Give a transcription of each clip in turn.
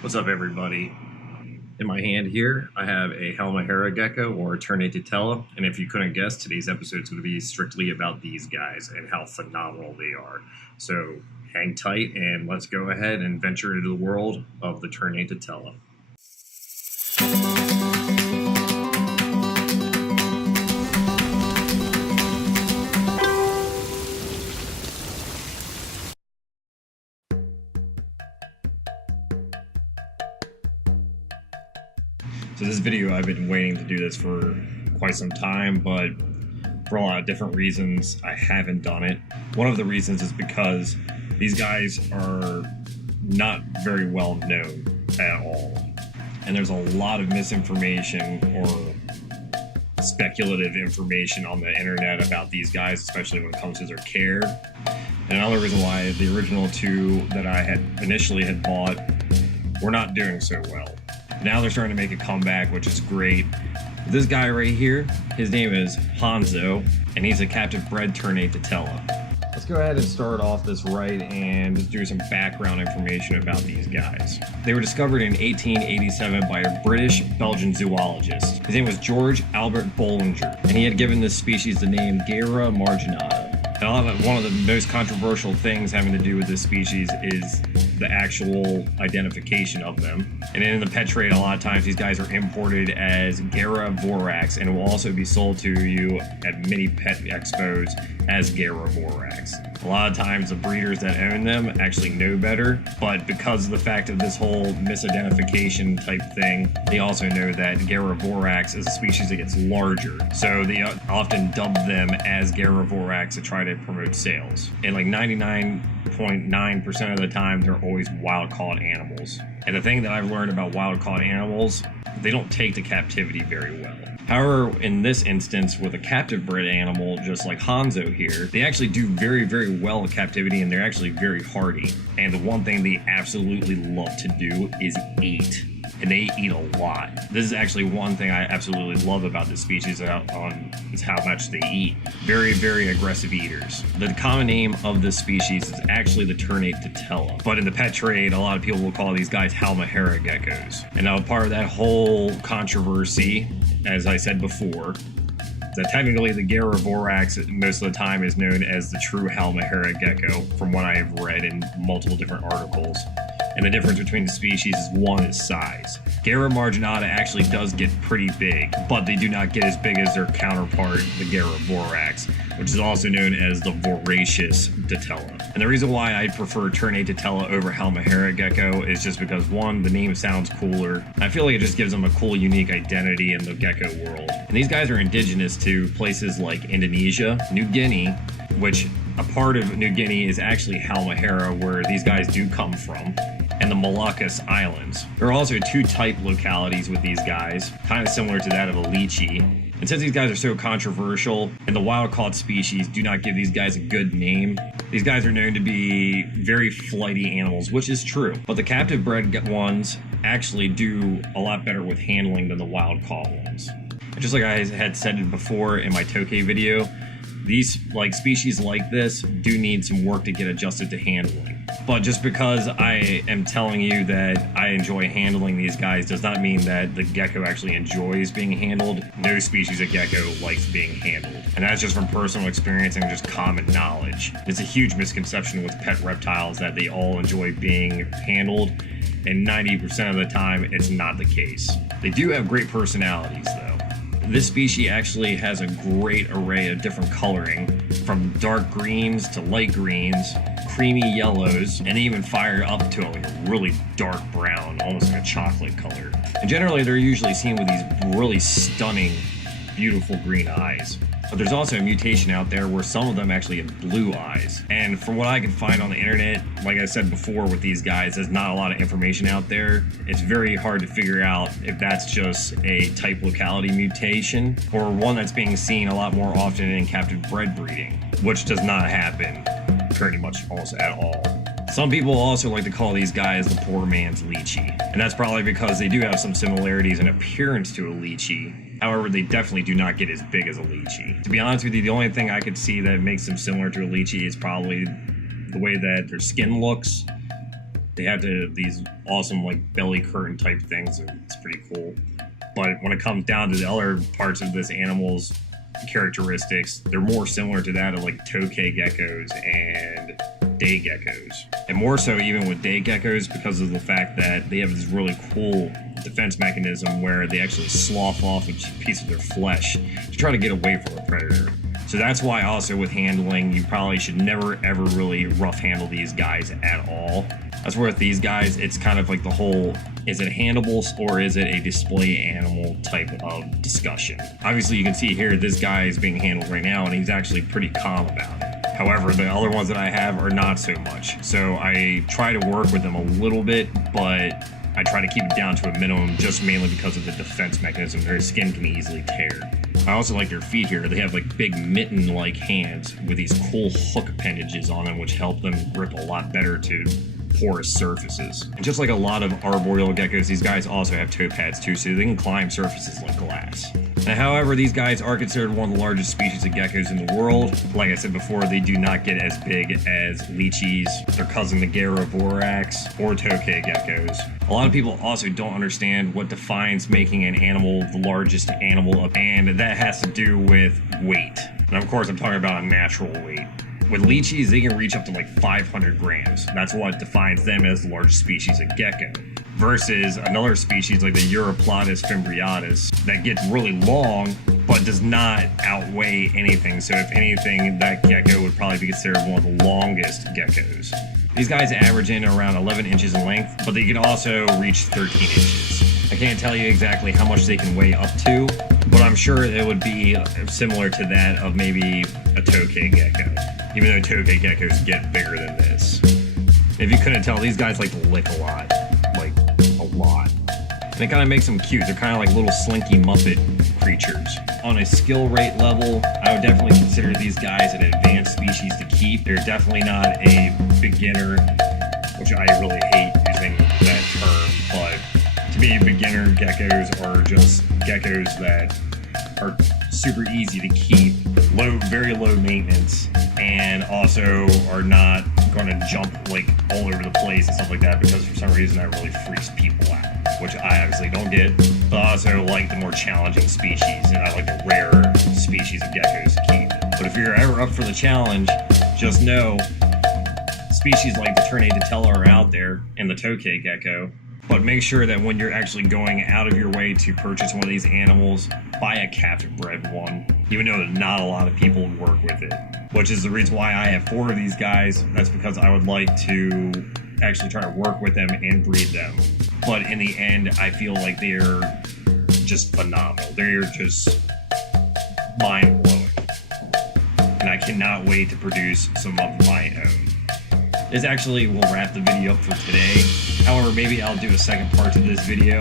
What's up, everybody? In my hand here, I have a Halmahera gecko, or Ternatotella, and if you couldn't guess, today's episode is going to be strictly about these guys and how phenomenal they are. So hang tight and let's go ahead and venture into the world of the Ternatotella. So this video, I've been waiting to do this for quite some time, but for a lot of different reasons, I haven't done it. One of the reasons is because these guys are not very well known at all. And there's a lot of misinformation or speculative information on the internet about these guys, especially when it comes to their care. And another reason why the original two that I had initially bought were not doing so well. Now they're starting to make a comeback, which is great. This guy right here, his name is Hanzo, and he's a captive bred Ternatotella. Let's go ahead and start off this right and just do some background information about these guys. They were discovered in 1887 by a British-Belgian zoologist. His name was George Albert Bollinger, and he had given this species the name Gera marginata. And one of the most controversial things having to do with this species is the actual identification of them. And in the pet trade, a lot of times these guys are imported as Gera vorax, and will also be sold to you at many pet expos as Gera vorax. A lot of times the breeders that own them actually know better, but because of the fact of this whole misidentification type thing, they also know that Gera vorax is a species that gets larger. So they often dub them as Gera vorax to try to promote sales. And like 99.9% of the time, they're always wild-caught animals. And the thing that I've learned about wild-caught animals, they don't take to captivity very well. However, in this instance, with a captive bred animal, just like Hanzo here, they actually do very, very well in captivity, and they're actually very hardy. And the one thing they absolutely love to do is eat. And they eat a lot. This is actually one thing I absolutely love about this species is how much they eat. Very, very aggressive eaters. The common name of this species is actually the Ternatotella. But in the pet trade, a lot of people will call these guys Halmahera geckos. And now part of that whole controversy, as I said before, that technically the Gera vorax most of the time is known as the true Halmahera gecko, from what I have read in multiple different articles. And the difference between the species is one is size. Gera marginata actually does get pretty big, but they do not get as big as their counterpart, the Gera vorax, which is also known as the voracious Totella. And the reason why I prefer Ternatotella over Halmahera gecko is just because, one, the name sounds cooler. I feel like it just gives them a cool, unique identity in the gecko world. And these guys are indigenous to places like Indonesia, New Guinea, which a part of New Guinea is actually Halmahera, where these guys do come from, and the Moluccas Islands. There are also two type localities with these guys, kind of similar to that of a lychee. And since these guys are so controversial, and the wild-caught species do not give these guys a good name, these guys are known to be very flighty animals, which is true. But the captive bred ones actually do a lot better with handling than the wild-caught ones. And just like I had said before in my Tokay video, these species like this do need some work to get adjusted to handling. But just because I am telling you that I enjoy handling these guys does not mean that the gecko actually enjoys being handled. No species of gecko likes being handled. And that's just from personal experience and just common knowledge. It's a huge misconception with pet reptiles that they all enjoy being handled, and 90% of the time it's not the case. They do have great personalities though. This species actually has a great array of different coloring, from dark greens to light greens, creamy yellows, and even fire up to a really dark brown, almost like a chocolate color. And generally they're usually seen with these really stunning, beautiful green eyes. But there's also a mutation out there where some of them actually have blue eyes. And from what I can find on the internet, like I said before with these guys, there's not a lot of information out there. It's very hard to figure out if that's just a type locality mutation or one that's being seen a lot more often in captive bred breeding, which does not happen pretty much almost at all. Some people also like to call these guys the poor man's lychee, and that's probably because they do have some similarities in appearance to a lychee. However, they definitely do not get as big as a lychee. To be honest with you, the only thing I could see that makes them similar to a lychee is probably the way that their skin looks. They have these awesome like belly curtain type things. It's pretty cool. But when it comes down to the other parts of this animal's characteristics, they're more similar to that of like tokay geckos and day geckos. And more so even with day geckos because of the fact that they have this really cool defense mechanism where they actually slough off a piece of their flesh to try to get away from a predator. So that's why also with handling, you probably should never ever really rough handle these guys at all. That's where with these guys, it's kind of like the whole, is it handleable or is it a display animal type of discussion? Obviously you can see here, this guy is being handled right now and he's actually pretty calm about it. However, the other ones that I have are not so much. So I try to work with them a little bit, but I try to keep it down to a minimum just mainly because of the defense mechanism. Their skin can easily tear. I also like their feet here. They have like big mitten-like hands with these cool hook appendages on them, which help them grip a lot better to porous surfaces. And just like a lot of arboreal geckos, these guys also have toe pads too, so they can climb surfaces like glass. Now, however, these guys are considered one of the largest species of geckos in the world. Like I said before, they do not get as big as lychees, their cousin the Megaroborax, or tokay geckos. A lot of people also don't understand what defines making an animal the largest animal, and that has to do with weight. And of course, I'm talking about a natural weight. With lychees, they can reach up to like 500 grams. That's what defines them as the largest species of gecko. Versus another species like the Uroplatus fimbriatus that gets really long, but does not outweigh anything. So if anything, that gecko would probably be considered one of the longest geckos. These guys average in around 11 inches in length, but they can also reach 13 inches. I can't tell you exactly how much they can weigh up to, but I'm sure it would be similar to that of maybe a tokay gecko, even though tokay geckos get bigger than this. If you couldn't tell, these guys like to lick a lot. Like, a lot. And it kind of makes them cute. They're kind of like little slinky Muppet creatures. On a skill rate level, I would definitely consider these guys an advanced species to keep. They're definitely not a beginner, which I really hate using that term, but to me, beginner geckos are just geckos that are super easy to keep, very low maintenance, and also are not going to jump like all over the place and stuff like that, because for some reason that really freaks people out, which I obviously don't get. But I also like the more challenging species, and I like the rarer species of geckos to keep. But if you're ever up for the challenge, just know species like the Ternatotella are out there and the tokay gecko. But make sure that when you're actually going out of your way to purchase one of these animals, buy a captive bred one, even though not a lot of people work with it. Which is the reason why I have 4 of these guys. That's because I would like to actually try to work with them and breed them. But in the end, I feel like they're just phenomenal. They're just mind-blowing. And I cannot wait to produce some of my own. This actually will wrap the video up for today. However, maybe I'll do a second part to this video,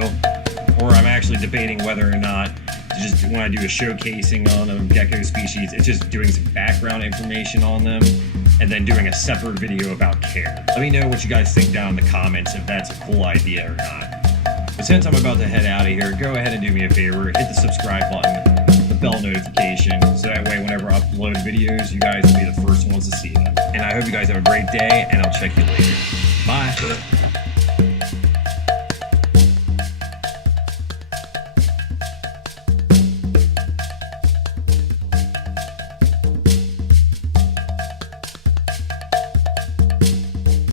or I'm actually debating whether or not to just, when I do a showcasing on a gecko species, it's just doing some background information on them, and then doing a separate video about care. Let me know what you guys think down in the comments if that's a cool idea or not. But since I'm about to head out of here, go ahead and do me a favor, hit the subscribe button, the bell notification, so that way whenever I upload videos, you guys will be the first ones to see them. And I hope you guys have a great day, and I'll check you later. Bye!